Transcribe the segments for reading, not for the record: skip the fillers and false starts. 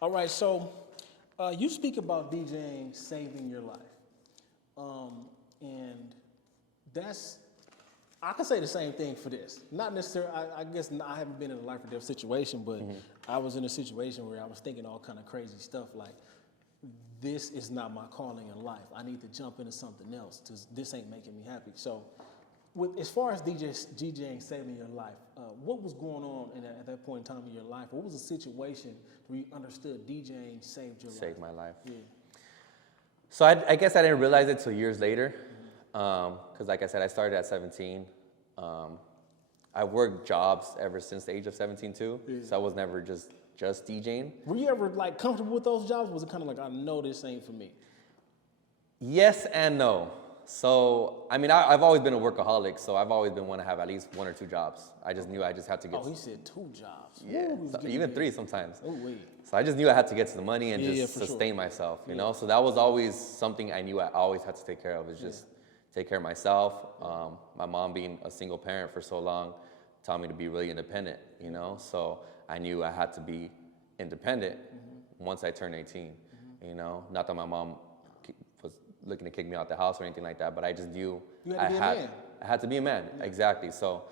All right, so you speak about DJing saving your life. And that's, I can say the same thing for this. Not necessarily, I guess I haven't been in a life or death situation, but I was in a situation where I was thinking all kind of crazy stuff like, this is not my calling in life. I need to jump into something else because this ain't making me happy. So as far as DJing saving your life, what was going on at that point in time in your life? What was the situation where you understood DJing saved your life? Saved my life. Yeah. So I guess I didn't realize it till years later, because like I said, I started at 17. I worked jobs ever since the age of 17 too, so I was never just DJing. Were you ever like comfortable with those jobs? Was it kind of like, I know this ain't for me? Yes and no. So, I mean, I've always been a workaholic, so I've always been one to have at least 1 or 2 jobs. I just knew I just had to get... Oh, he said 2 jobs. Yeah, so even 3 sometimes. Oh, wait. So I just knew I had to get to the money and just sustain myself, you know? So that was always something I knew I always had to take care of, is just take care of myself. My mom being a single parent for so long taught me to be really independent, you know? So I knew I had to be independent once I turned 18, you know? Not that my mom was looking to kick me out the house or anything like that, but I just knew I had to be a man, exactly. So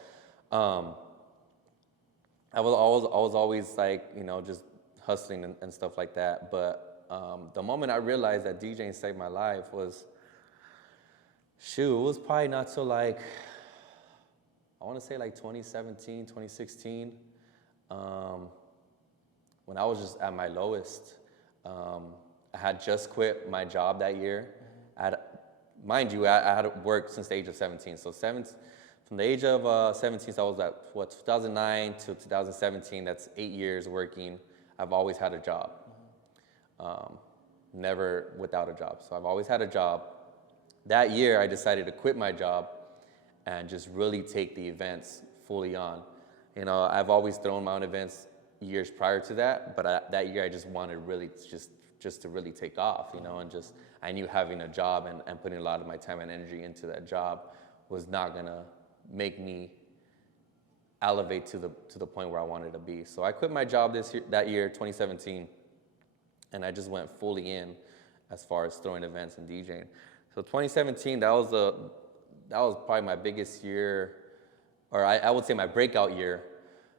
I was always like, you know, just hustling and stuff like that. But the moment I realized that DJing saved my life was, it was probably not till like, I want to say like 2017, 2016, when I was just at my lowest. I had just quit my job that year. Mind you, I had worked since the age of 17. So from the age of 17, so I was at, 2009 to 2017, that's 8 years working. I've always had a job. Never without a job. So I've always had a job. That year, I decided to quit my job and just really take the events fully on. You know, I've always thrown my own events years prior to that, but that year I just wanted really just to really take off, you know, and just, I knew having a job and putting a lot of my time and energy into that job was not gonna make me elevate to the point where I wanted to be. So I quit my job that year, 2017, and I just went fully in as far as throwing events and DJing. So 2017, that was probably my biggest year, or I would say my breakout year.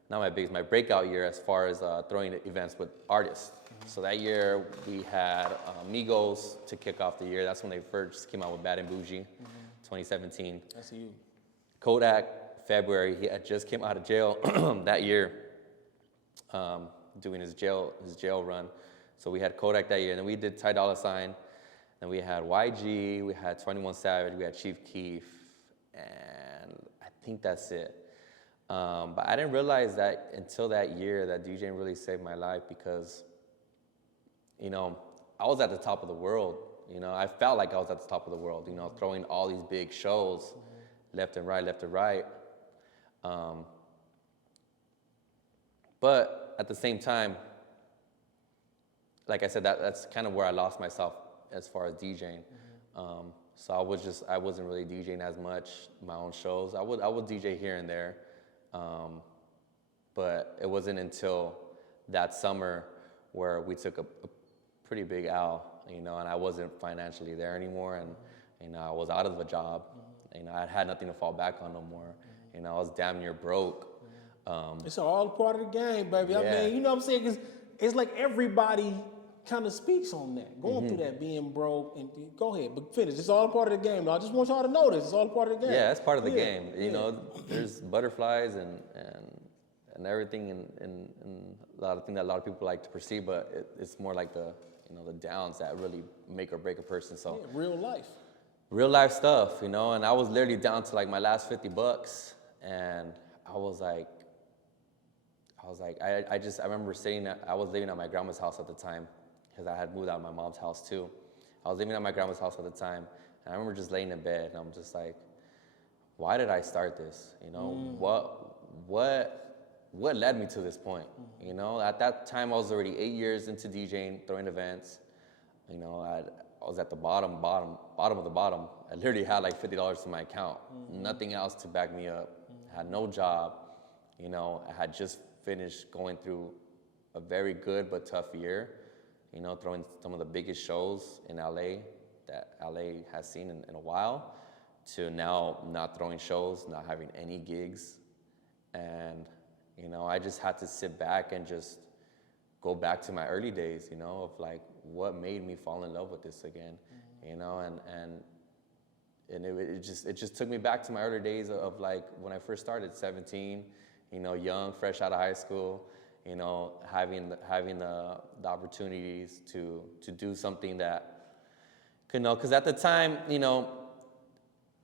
Not my biggest, my breakout year as far as throwing events with artists. So that year we had Migos to kick off the year. That's when they first came out with Bad and Bougie, 2017. That's you. Kodak, February, he had just came out of jail that year, doing his jail run. So we had Kodak that year, and then we did Ty Dolla $ign. Then we had YG, we had 21 Savage, we had Chief Keef, and I think that's it. But I didn't realize that until that year that DJing really saved my life because, you know, I was at the top of the world. You know, I felt like I was at the top of the world, you know, throwing all these big shows left and right. But at the same time, like I said, that's kind of where I lost myself as far as DJing. So I wasn't really DJing as much, my own shows. I would DJ here and there. But it wasn't until that summer where we took a pretty big L, you know, and I wasn't financially there anymore, and you know, I was out of a job. You know, I had nothing to fall back on no more. You know, I was damn near broke. It's all part of the game, baby. Yeah. I mean, you know what I'm saying? 'Cause it's like everybody kind of speaks on that, going through that, being broke, and go ahead, but finish. It's all part of the game. Now, I just want y'all to know this. It's all part of the game. Yeah, it's part of the game. You know, there's butterflies and everything, and a lot of things that a lot of people like to perceive, but it's more like the downs that really make or break a person. So real life stuff, you know. And I was literally down to like my last $50, and I remember I was living at my grandma's house at the time, because I had moved out of my mom's house too. I was living at my grandma's house at the time, and I remember just laying in bed, and I'm just like, why did I start this? You know, what led me to this point? You know, at that time, I was already 8 years into DJing, throwing events. You know, I was at the bottom of the bottom. I literally had like $50 in my account, nothing else to back me up. I had no job. You know, I had just finished going through a very good but tough year, you know, throwing some of the biggest shows in LA that LA has seen in a while, to now not throwing shows, not having any gigs. And, you know, I just had to sit back and just go back to my early days, you know, of like what made me fall in love with this again, you know, and it just took me back to my early days of like when I first started, 17, you know, young, fresh out of high school, you know, having the opportunities to do something that, you know, because at the time, you know,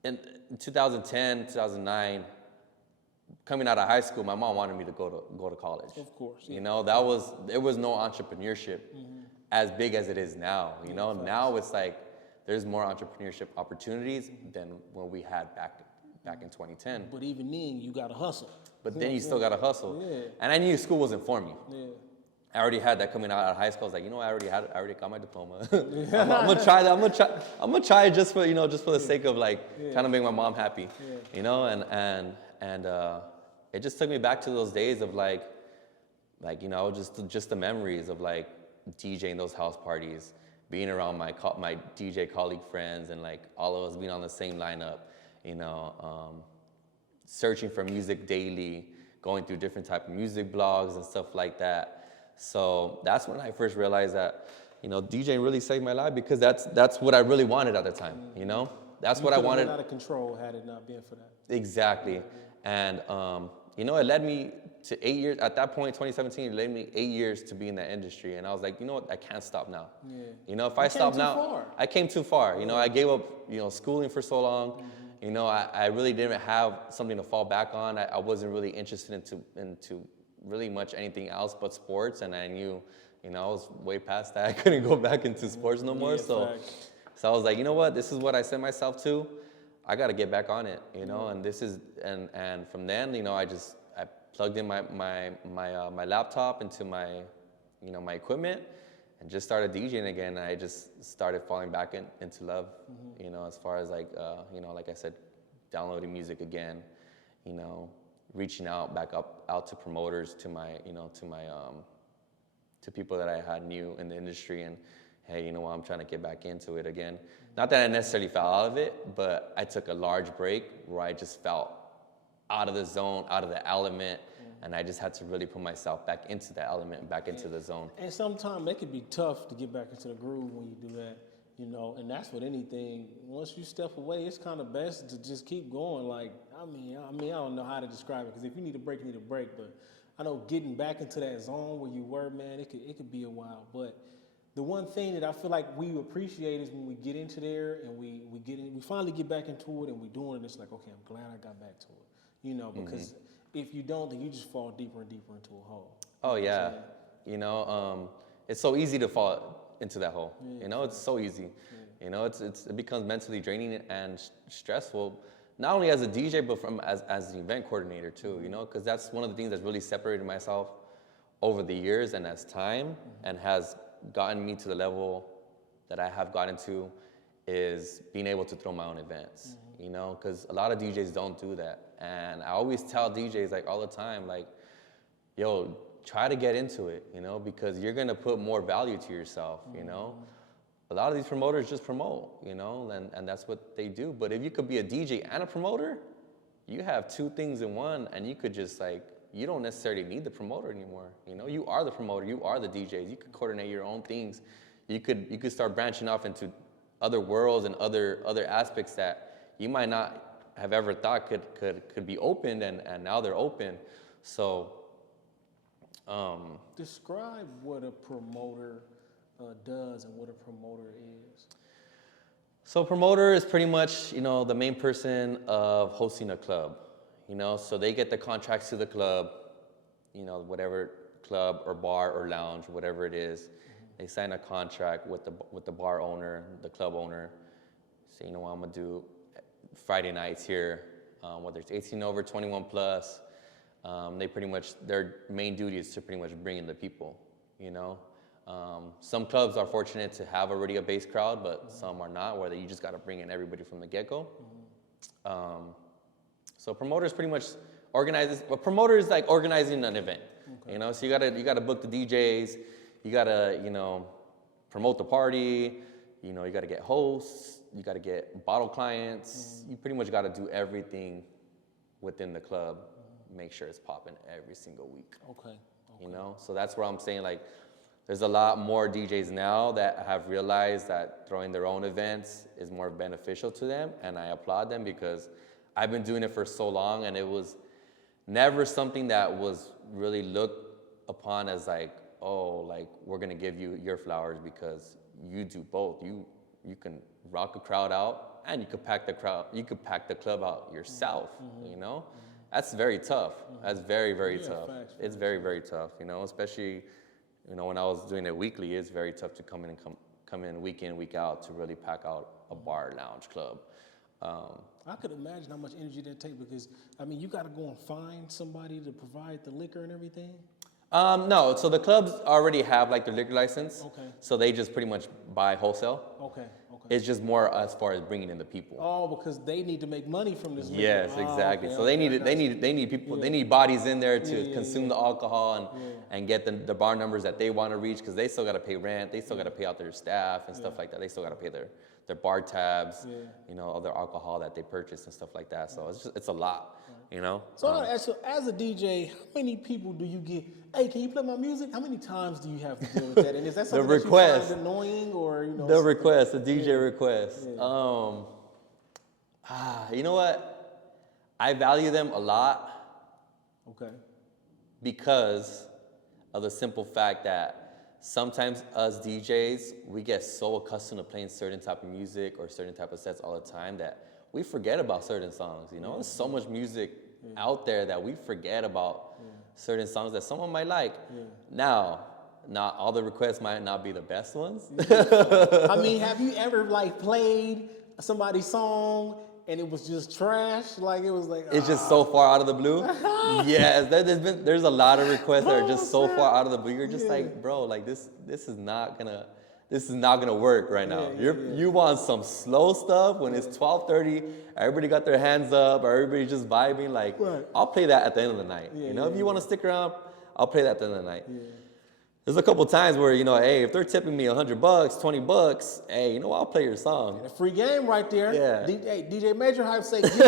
in 2010, 2009, coming out of high school, my mom wanted me to go to college. Of course. Yeah. You know, there was no entrepreneurship as big as it is now. You know, now it's like there's more entrepreneurship opportunities than when we had back in 2010. But even then, you got to hustle. But then you still got to hustle. Yeah. And I knew school wasn't for me. Yeah. I already had that coming out of high school. I was like, you know, I already got my diploma. I'm gonna try that. I'm gonna try it just for the sake of like trying to make my mom happy. Yeah. You know, and it just took me back to those days of like you know, just the memories of like DJing those house parties, being around my DJ colleague friends, and like all of us being on the same lineup. You know, searching for music daily, going through different type of music blogs and stuff like that. So that's when I first realized that, you know, DJing really saved my life, because that's what I really wanted at the time. You know, that's what I wanted. You could have been out of control had it not been for that. Exactly, and you know, it led me to 8 years. At that point, 2017, it led me 8 years to be in that industry, and I was like, you know what, I can't stop now. Yeah. You know, if I stop now, I came too far. You know, I gave up, you know, schooling for so long. You know, I really didn't have something to fall back on. I wasn't really interested into really much anything else but sports, and I knew, you know, I was way past that. I couldn't go back into sports no more. So I was like, you know what, this is what I set myself to. I got to get back on it, you know. And this is and from then, you know, I plugged in my laptop into my, you know, my equipment, and just started DJing again. And I just started falling back into love, you know, as far as like, you know, like I said, downloading music again, you know, reaching out to promoters, to my, you know, to people that I had knew in the industry, and hey, you know what, I'm trying to get back into it again. Not that I necessarily fell out of it, but I took a large break where I just felt out of the zone, out of the element, and I just had to really put myself back into the element and back into the zone. And sometimes it can be tough to get back into the groove when you do that, you know, and that's with anything. Once you step away, it's kind of best to just keep going. Like, I mean, I don't know how to describe it, because if you need a break, you need a break, but I know getting back into that zone where you were, man, it could be a while. But the one thing that I feel like we appreciate is when we get into there and we finally get back into it and we're doing it, it's like, okay, I'm glad I got back to it, you know, because if you don't, then you just fall deeper and deeper into a hole. Oh, yeah. You know, it's so easy to fall into that hole. You know, it's so easy. You know, it becomes mentally draining and stressful, not only as a DJ, but as an event coordinator too, you know, because that's one of the things that's really separated myself over the years and as time, and has gotten me to the level that I have gotten to, is being able to throw my own events, you know, because a lot of DJs don't do that. And I always tell DJs, like, all the time, like, yo, try to get into it, you know, because you're going to put more value to yourself, you know. A lot of these promoters just promote, you know, and that's what they do. But if you could be a DJ and a promoter, you have two things in one, and you could just, like, you don't necessarily need the promoter anymore. You know, you are the promoter, you are the DJs. You could coordinate your own things. You could start branching off into other worlds and other aspects that you might not have ever thought could be opened, and now they're open. So describe what a promoter does and what a promoter is. So promoter is pretty much, you know, the main person of hosting a club. You know, so they get the contracts to the club, you know, whatever club or bar or lounge, whatever it is. They sign a contract with the bar owner, the club owner. Say, you know what, I'm gonna do Friday nights here, whether it's 18 over, 21 plus. They pretty much, their main duty is to pretty much bring in the people, you know. Some clubs are fortunate to have already a base crowd, but some are not, where you just got to bring in everybody from the get-go. So promoters pretty much organizes. A promoter is like organizing an event. You know, so you gotta book the DJs, you gotta, you know, promote the party, you know, you gotta get hosts, you gotta get bottle clients. You pretty much gotta do everything within the club, make sure it's popping every single week. Okay. You know, so that's where I'm saying, like, there's a lot more DJs now that have realized that throwing their own events is more beneficial to them, and I applaud them because I've been doing it for so long, and it was never something that was really looked upon as like, oh, like, we're gonna give you your flowers because you do both. You can rock a crowd out, and you could pack the club out yourself. You know, that's very tough. That's very, very tough. Facts, it's very, very tough. You know, especially, you know, when I was doing it weekly, it's very tough to come in week in, week out to really pack out a bar, lounge, club. I could imagine how much energy that takes because, I mean, you got to go and find somebody to provide the liquor and everything. No, so the clubs already have like their liquor license. Okay. So they just pretty much buy wholesale. Okay. It's just more as far as bringing in the people. Oh, because they need to make money from this liquor. Yes, exactly. Okay, so they need people. They need bodies in there to consume the alcohol and get the bar numbers that they want to reach because they still got to pay rent. They still got to pay out their staff and stuff like that. They still got to pay their bar tabs, you know, all their alcohol that they purchase and stuff like that. So it's a lot, you know. So I gotta ask you, as a DJ, how many people do you get? Hey, can you play my music? How many times do you have to deal with that? And is that something that you find annoying or, you know? The request, the DJ request. You know what? I value them a lot. Okay. Because of the simple fact that sometimes us DJs, we get so accustomed to playing certain type of music or certain type of sets all the time that we forget about certain songs, you know? There's so much music out there that we forget about certain songs that someone might like. Now, not all the requests might not be the best ones. I mean, have you ever like played somebody's song and it was just trash? Like it was like it's just so far out of the blue. Yes, there's a lot of requests that are just so far out of the blue. You're just like, bro, like this is not gonna work right now. You want some slow stuff when it's 12:30, everybody got their hands up, or everybody just vibing. Like, I'll play that at the end of the night. You know, if you want to stick around, I'll play that at the end of the night. There's a couple times where, you know, hey, if they're tipping me $100, $20, hey, you know what, I'll play your song. A free game right there. Yeah. DJ Major Hype say, give him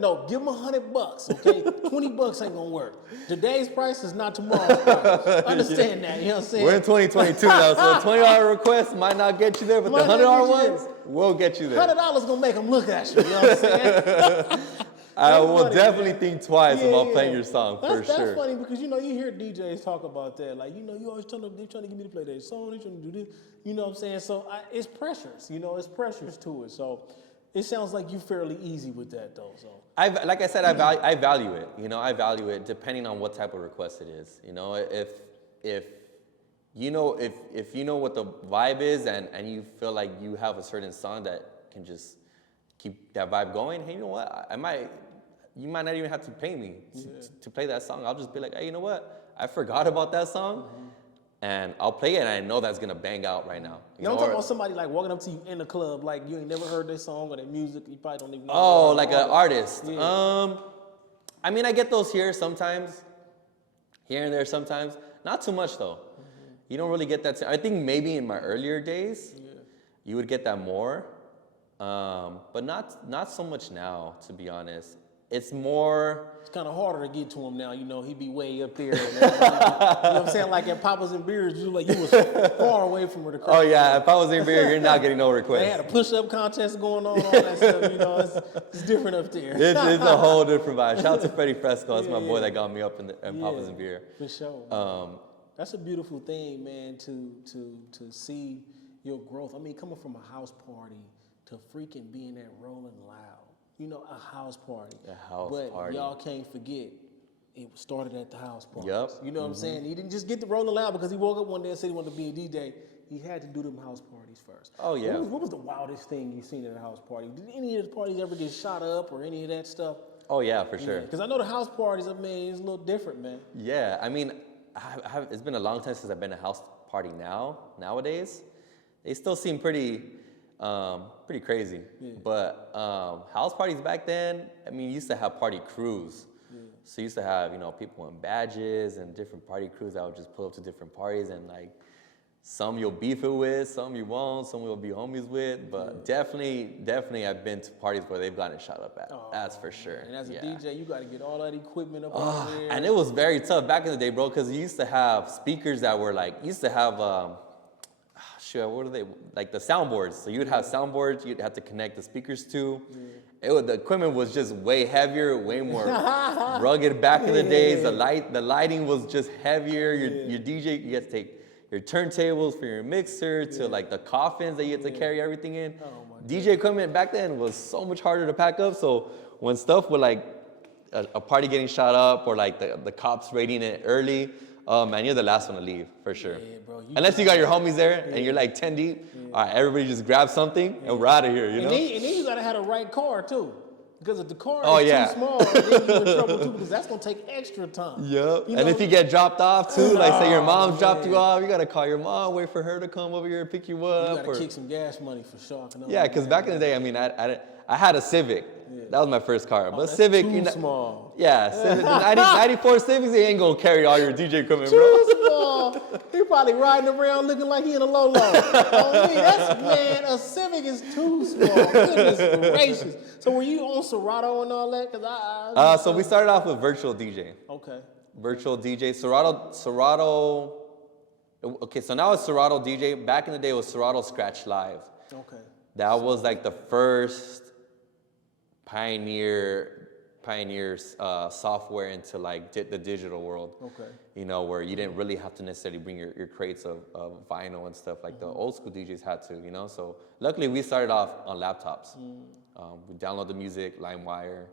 $100, okay? $20 ain't gonna work. Today's price is not tomorrow's price. Understand that, you know what I'm saying? We're in 2022 now, so a $20 request might not get you there, but the $100 ones will get you there. $100 gonna make them look at you, you know what I'm saying? I will definitely think twice about playing your song, for sure. That's funny because, you know, you hear DJs talk about that. Like, you know, you always they're trying to get me to play their song, they're trying to do this. You know what I'm saying? So it's pressures, you know, it's pressures to it. So it sounds like you're fairly easy with that, though. So like I said, I value it. You know, I value it depending on what type of request it is. You know, if you know what the vibe is and you feel like you have a certain song that can just keep that vibe going, hey, you know what? You might not even have to pay me to play that song. I'll just be like, hey, you know what? I forgot about that song, and I'll play it, and I know that's gonna bang out right now. You know, I'm talking about somebody like walking up to you in the club, like you ain't never heard their song or their music. You probably don't even know. Oh, like an artist. Yeah. I mean, I get those here sometimes, here and there sometimes. Not too much though. You don't really get that. I think maybe in my earlier days, you would get that more, but not so much now, to be honest. It's kind of harder to get to him now. You know, he be way up there. You know what I'm saying? Like at Papa's and Beers, you was far away from where the crowd. Oh yeah, if I was in beer, you're not getting no requests. They had a push-up contest going on, all that stuff. You know, it's different up there. It's a whole different vibe. Shout out to Freddie Fresco. That's my boy that got me up in Papa's and Beer. For sure. That's a beautiful thing, man. To see your growth. I mean, coming from a house party to freaking being at Rolling Loud. You know, a house party. But y'all can't forget, it started at the house party. Yep. You know what I'm saying? He didn't just get to Rolling Loud because he woke up one day and said he wanted to be a DJ. He had to do them house parties first. Oh, yeah. What was the wildest thing you seen at a house party? Did any of the parties ever get shot up or any of that stuff? Oh, yeah, for sure. Because I know the house parties, I mean, it's a little different, man. Yeah, I mean, it's been a long time since I've been to a house party nowadays. They still seem pretty crazy. Yeah. But house parties back then, I mean, you used to have party crews. So you used to have, people in badges and different party crews that would just pull up to different parties, and like some you'll beef it with, some you won't, some you'll be homies with. But definitely I've been to parties where they've gotten shot up at. That's for sure. And as a DJ, you got to get all that equipment up on there. And it was very tough back in the day, bro, because you used to have speakers that were like, what are they? Like the soundboards. So you'd have soundboards you'd have to connect the speakers to. The equipment was just way heavier, way more rugged back in the days. The lighting was just heavier. Your DJ, you had to take your turntables for your mixer to like the coffins that you had to carry everything in. DJ equipment back then was so much harder to pack up. So when stuff with like a party getting shot up or like the cops raiding it early, oh man, you're the last one to leave for sure. Yeah, bro, unless you got your homies there and you're like 10 deep. All right, everybody just grab something and we're out of here, you know? And then you gotta have the right car too. Because if the car is too small, then you're in trouble too, because that's gonna take extra time. Yep. And if you get dropped off too, like say your mom's dropped you off, you gotta call your mom, wait for her to come over here and pick you up. You gotta kick some gas money for sure. Yeah, because back in the day, I mean, I had a Civic. Yeah. That was my first car. But that's Civic, too small. Yeah, Civic, 94 Civics, they ain't gonna carry all your DJ equipment, bro. Too small. He probably riding around looking like he in a low-low. Man, a Civic is too small. Goodness gracious. So were you on Serato and all that? So we started off with virtual DJ. Okay. Virtual DJ. Serato. Okay, so now it's Serato DJ. Back in the day, it was Serato Scratch Live. Okay. That was like the first pioneer software into like the digital world. Okay. Where you didn't really have to necessarily bring your crates of vinyl and stuff like the old school DJs had to, So luckily we started off on laptops. We download the music, LimeWire.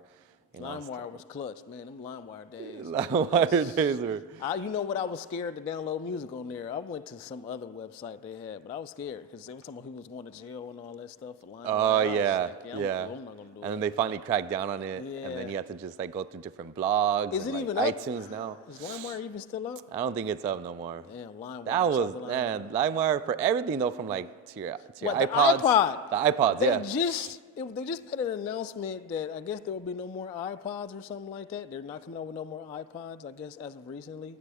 LimeWire was clutch, man. Them LimeWire days. LimeWire days were. You know what? I was scared to download music on there. I went to some other website they had, but I was scared because they were talking about people was going to jail and all that stuff for LimeWire. Oh yeah, I'm not gonna do it. And then they finally cracked down on it, and then you have to just like go through different blogs. Is it and, even like, up? iTunes now? Is LimeWire even still up? I don't think it's up no more. Damn, LimeWire. That was LimeWire for everything though, from like to your iPods. The iPod. The iPods, They just made an announcement that I guess there will be no more iPods or something like that. They're not coming out with no more iPods, I guess, as of recently.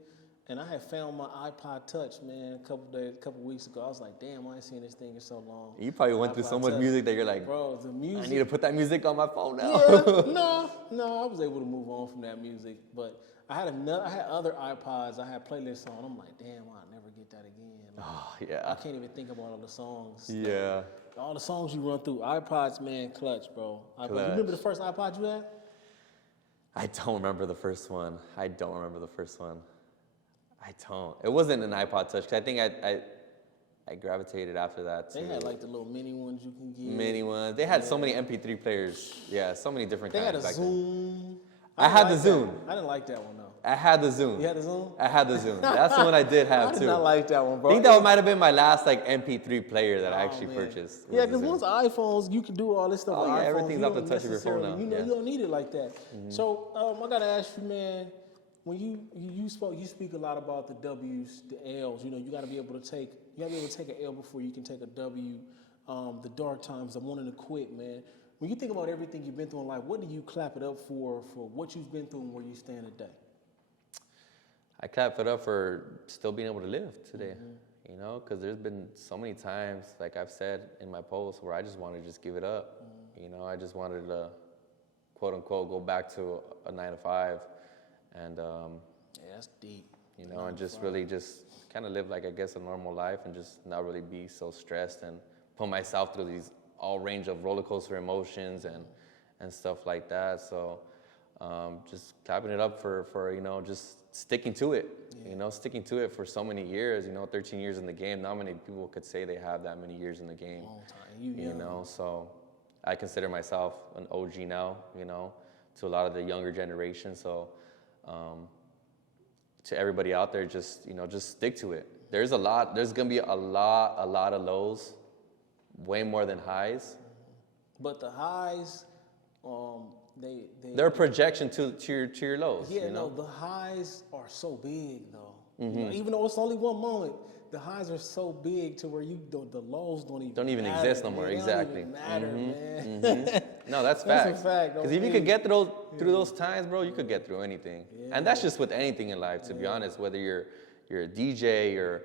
And I had found my iPod Touch, man, a couple weeks ago. I was like, damn, I ain't seen this thing in so long. You probably went through so much music that you're like, bro, the music. I need to put that music on my phone now. Yeah, no, I was able to move on from that music. But I had other iPods I had playlists on. I'm like, damn, I'll never get that again. Like, yeah. I can't even think about all the songs. Yeah. All the songs you run through. iPods, man, clutch, bro. You remember the first iPod you had? I don't remember the first one. I don't. It wasn't an iPod Touch. 'Cause I think I gravitated after that too. They had like the little mini ones you can get. Mini ones. They had so many MP3 players. Yeah, so many different kinds. They had a back Zoom. Then. I had the Zoom. I didn't like that one though. I had the Zoom. You had the Zoom? I had the Zoom. That's the one I did have too. I did not like that one, bro. I think that might have been my last like MP3 player that I actually purchased. Yeah, because once iPhones, you can do all this stuff. Oh yeah, iPhones, everything's off the touch of your phone now. You don't need it like that. So I gotta ask you, man. When you speak a lot about the W's, the L's. You gotta be able to take an L before you can take a W. The dark times, the wanting to quit, man. When you think about everything you've been through in life, what do you clap it up for what you've been through and where you stand today? I clap it up for still being able to live today, because there's been so many times, like I've said in my post, where I just wanted to just give it up. I just wanted to, quote unquote, go back to a 9 to 5, and that's deep. And just really just kind of live like I guess a normal life, and just not really be so stressed and put myself through these all range of roller coaster emotions and stuff like that. So just clapping it up for just sticking to it, sticking to it for so many years, 13 years in the game. Not many people could say they have that many years in the game. Long time. So I consider myself an OG now, to a lot of the younger generation. So to everybody out there, just stick to it. There's gonna be a lot of lows, way more than highs. But the highs, they're a projection to your lows. Yeah, no, the highs are so big though. Even though it's only one moment, the highs are so big to where the lows don't even matter, exist no more. Man. Exactly. Don't even matter, man. No, that's That's a facts. fact. Because if you could get through those times, bro, you could get through anything. Yeah. And that's just with anything in life, to be honest. Whether you're a DJ or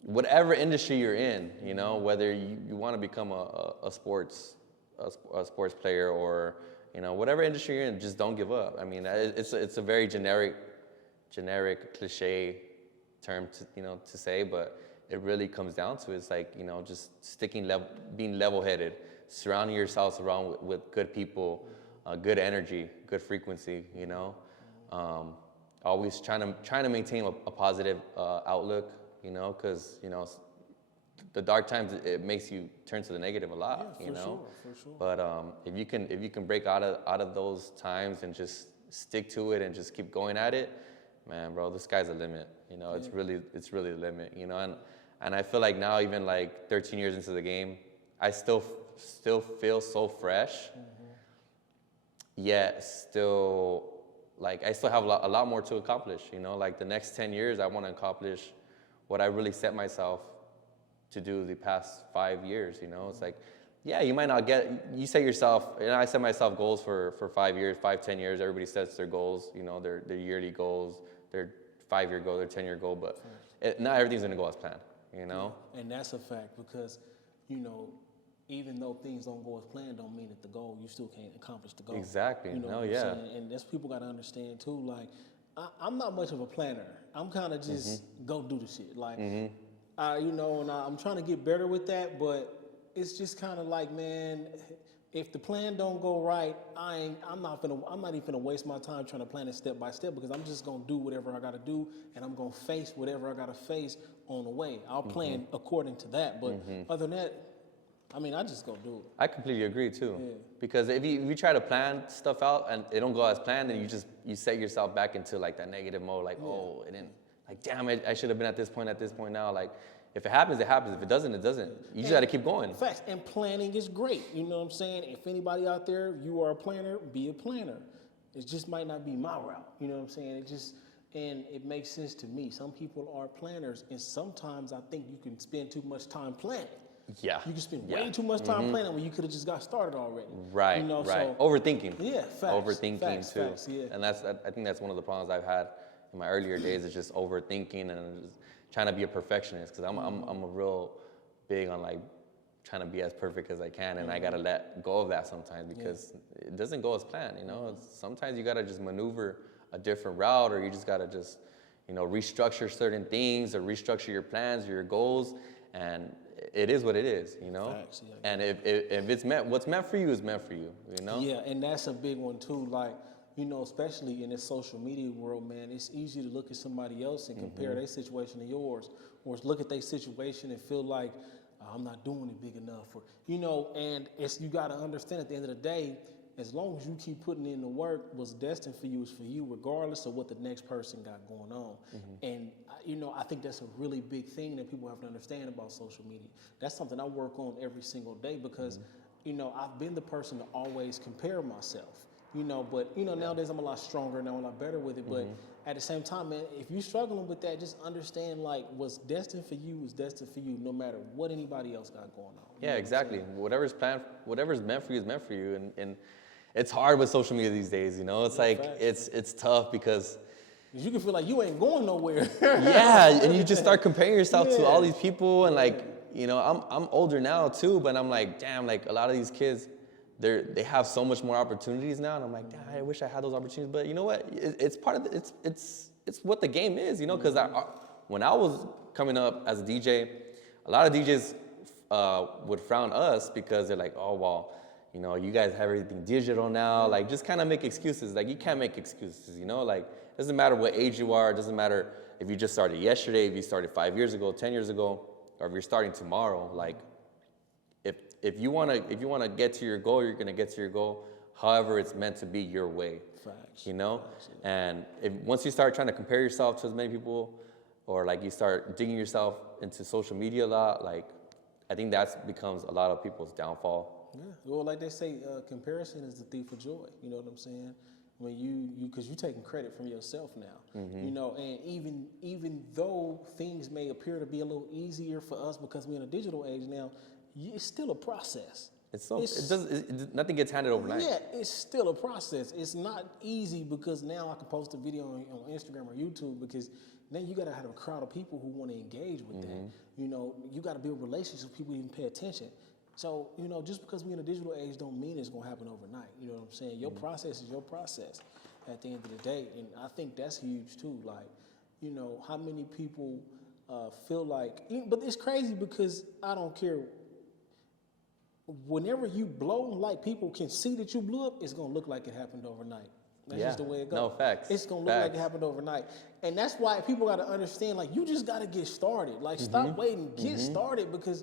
whatever industry you're in, you know, whether you want to become a sports player or, you know, whatever industry you're in, just don't give up. I mean, it's a very generic cliche term to say, but it really comes down to it's like, you know, just being level-headed, surrounding yourself around with good people, good energy, good frequency, you know. Always trying to maintain a positive outlook, you know, because, you know, the dark times, it makes you turn to the negative a lot, you know. For sure. But if you can break out of those times and just stick to it and just keep going at it, man, bro, the sky's the limit. You know, it's really the limit. You know, and I feel like now, even like 13 years into the game, I still feel so fresh. Yet still, like, I still have a lot more to accomplish. You know, like the next 10 years, I want to accomplish what I really set myself to do the past 5 years. You know, it's like, yeah, you might not you set yourself, and I set myself goals for 5 years, 10 years. Everybody sets their goals, you know, their yearly goals, their 5-year goal, their 10-year goal, but not everything's going to go as planned, you know? Yeah. And that's a fact because, you know, even though things don't go as planned, don't mean that the goal, you still can't accomplish the goal. Exactly. You know what I'm saying? And that's people got to understand too. Like, I'm not much of a planner. I'm kind of just go do the shit. Like, you know, and I'm trying to get better with that, but it's just kind of like, man, if the plan don't go right, I'm not even gonna waste my time trying to plan it step by step because I'm just gonna do whatever I gotta do and I'm gonna face whatever I gotta face on the way. I'll plan according to that, but other than that, I mean, I just go do it. I completely agree too. Yeah. Because if you try to plan stuff out and it don't go as planned, then you set yourself back into like that negative mode, like, oh, it didn't, like, damn it, I should have been at this point now. Like, if it happens, it happens. If it doesn't, it doesn't. You just got to keep going. Facts. And planning is great. You know what I'm saying? If anybody out there, you are a planner, be a planner. It just might not be my route. You know what I'm saying? And it makes sense to me. Some people are planners, and sometimes I think you can spend too much time planning. Yeah. You can spend way too much time planning when you could have just got started already. Right, you know, right. So, overthinking. Yeah, facts. Overthinking too. Facts, yeah. And I think that's one of the problems I've had in my earlier days is just overthinking and just trying to be a perfectionist because I'm a real big on like trying to be as perfect as I can, and I gotta let go of that sometimes because it doesn't go as planned. You know, sometimes you gotta just maneuver a different route, or you just gotta just, you know, restructure certain things or restructure your plans or your goals, and it is what it is. You know, Facts, yeah. And if it's what's meant for you is meant for you. You know. Yeah, and that's a big one too. Like, you know, especially in this social media world, man, it's easy to look at somebody else and compare their situation to yours, or look at their situation and feel like I'm not doing it big enough, or, you know, and you got to understand at the end of the day, as long as you keep putting in the work, what's destined for you is for you, regardless of what the next person got going on. And, you know, I think that's a really big thing that people have to understand about social media. That's something I work on every single day because, you know, I've been the person to always compare myself. You know, but, you know, nowadays I'm a lot stronger now, a lot better with it. But at the same time, man, if you're struggling with that, just understand, like, what's destined for you is destined for you, no matter what anybody else got going on. Yeah, exactly. Whatever's meant for you is meant for you. And it's hard with social media these days, you know? It's like, facts. It's tough because you can feel like you ain't going nowhere. Yeah, and you just start comparing yourself to all these people. And, like, you know, I'm older now, too, but I'm like, damn, like, a lot of these kids, they have so much more opportunities now, and I'm like, damn, I wish I had those opportunities. But you know what? It's part of it's what the game is, you know. Because when I was coming up as a DJ, a lot of DJs would frown us because they're like, oh well, you know, you guys have everything digital now. Like, just kind of make excuses. Like, you can't make excuses, you know. Like, it doesn't matter what age you are. It doesn't matter if you just started yesterday, if you started 5 years ago, 10 years ago, or if you're starting tomorrow. Like, if you wanna get to your goal, you're gonna get to your goal. However, it's meant to be your way. Facts. You know. Facts. And once you start trying to compare yourself to as many people, or like you start digging yourself into social media a lot, like, I think that becomes a lot of people's downfall. Yeah. Well, like they say, comparison is the thief of joy. You know what I'm saying? when because you're taking credit from yourself now, you know, and even though things may appear to be a little easier for us because we're in a digital age now, it's still a process. Nothing gets handed overnight. Yeah, it's still a process. It's not easy because now I can post a video on Instagram or YouTube because now you gotta have a crowd of people who want to engage with that. You know, you gotta build relationships with people who even pay attention. So, you know, just because we're in a digital age don't mean it's gonna happen overnight. You know what I'm saying? Your process is your process at the end of the day. And I think that's huge too. Like, you know, how many people feel like, but it's crazy because I don't care. Whenever you blow, like people can see that you blew up, it's gonna look like it happened overnight. That's just the way it goes. No, facts. It's gonna look like it happened overnight. And that's why people gotta understand, like, you just gotta get started. Like, stop waiting, get started, because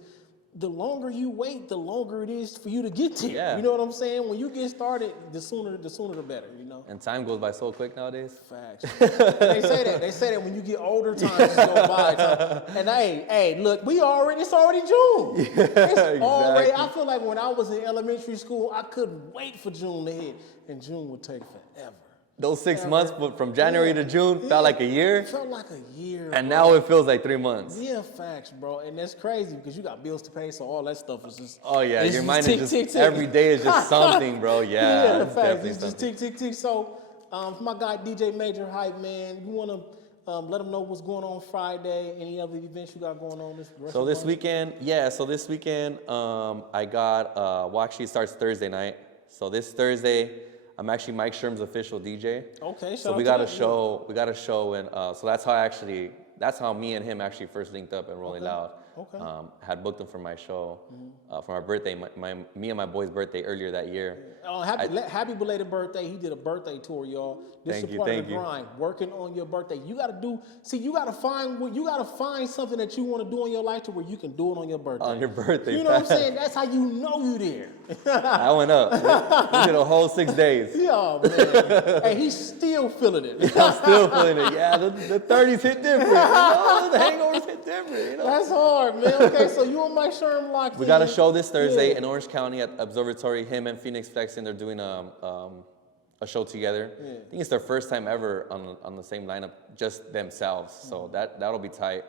the longer you wait, the longer it is for you to get there. Yeah. You know what I'm saying? When you get started, the sooner the better, you know? And time goes by so quick nowadays. Facts. They say that. They say that when you get older, time just goes by. And hey, look, it's already June. It's already, I feel like when I was in elementary school, I couldn't wait for June to hit. And June would take forever. Those 6 months, but from January to June, felt like a year. It felt like a year. And now it feels like 3 months. Yeah, facts, bro. And that's crazy because you got bills to pay, so all that stuff is just... Oh, yeah. Your mind is just... Every day is just something, bro. Yeah, it's facts. It's just tick, tick, tick. So, my guy, DJ Major Hype, man, you want to let them know what's going on Friday, any other events you got going on this weekend? Yeah, so this weekend, I got... well, actually, it starts Thursday night. So this Thursday... I'm actually Mike Sherm's official DJ. Okay, so we got a show. We got a show, and so that's how me and him actually first linked up at Rolling Loud. Okay. Had booked him for my show for my birthday, me and my boy's birthday earlier that year. Happy belated birthday. He did a birthday tour, y'all. This is part of the grind. Working on your birthday. You gotta find something that you want to do in your life to where you can do it on your birthday. On your birthday. You know what I'm saying? That's how you know you there. I went up. We did a whole 6 days. Yeah, man. Hey, he's still feeling it. I'm still feeling it. Yeah, the 30s hit different. You know? The hangovers hit different. You know? That's hard, man. Okay, so you and Mike Sherm locked in. We got a show this Thursday in Orange County at Observatory. Him and Phoenix Flexing, they're doing a show together. Yeah. I think it's their first time ever on the same lineup, just themselves. So that'll be tight.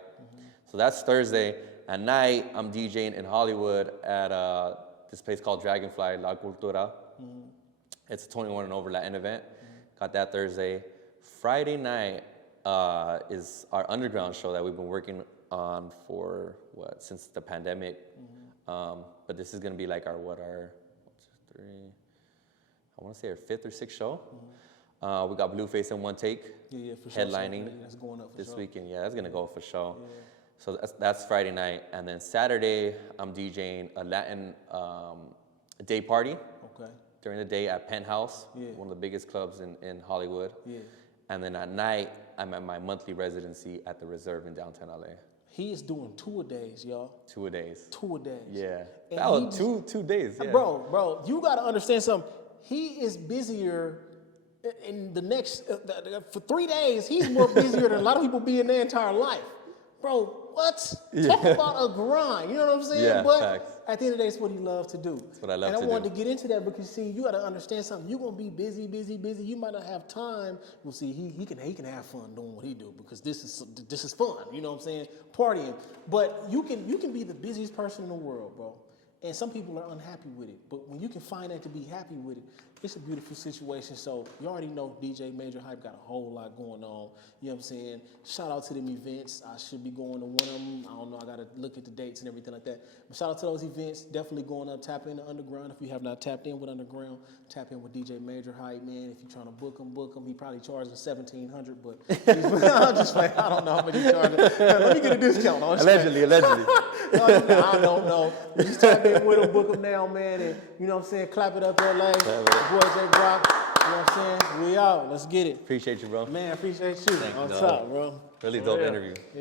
So that's Thursday. At night, I'm DJing in Hollywood at this place called Dragonfly La Cultura. It's a 21 and over Latin event. Got that Thursday. Friday night is our underground show that we've been working on for since the pandemic. But this is gonna be like our 5th or 6th show. We got Blueface in One Take for sure. headlining that's going up for this sure. weekend. Yeah, that's gonna go for sure. Yeah. So that's Friday night, and then Saturday I'm DJing a Latin day party. Okay. During the day at Penthouse, one of the biggest clubs in Hollywood. Yeah. And then at night I'm at my monthly residency at the Reserve in downtown LA. He is doing 2 a days, y'all. 2 a days. 2 a days. Yeah. That was two days. Yeah. Bro, you got to understand something. He is busier in the next, for 3 days, he's more busier than a lot of people be in their entire life. Bro, what? Yeah. Talk about a grind, you know what I'm saying? Yeah, but facts. At the end of the day, it's what he loves to do. That's what I love to do. And I wanted to get into that because, see, you got to understand something. You're going to be busy. You might not have time. Well, see, he can have fun doing what he do because this is fun, you know what I'm saying? Partying. But you can be the busiest person in the world, bro. And some people are unhappy with it. But when you can find that to be happy with it, it's a beautiful situation. So you already know DJ Major Hype got a whole lot going on. You know what I'm saying? Shout out to them events. I should be going to one of them. I don't know. I got to look at the dates and everything like that. But shout out to those events. Definitely going up. Tap in the Underground. If you have not tapped in with Underground, tap in with DJ Major Hype, man. If you're trying to book him. He probably charging $1,700, but I'm just playing. I don't know how much he charging. Let me get a discount on it. Allegedly. I don't know. Just tap in with him, book him now, man. And you know what I'm saying? Clap it up, LA. Boy, J.Brock. You know what I'm saying? We out. Let's get it. Appreciate you, bro. Man, appreciate you. Thank you, on top, bro. Really dope interview. Yeah.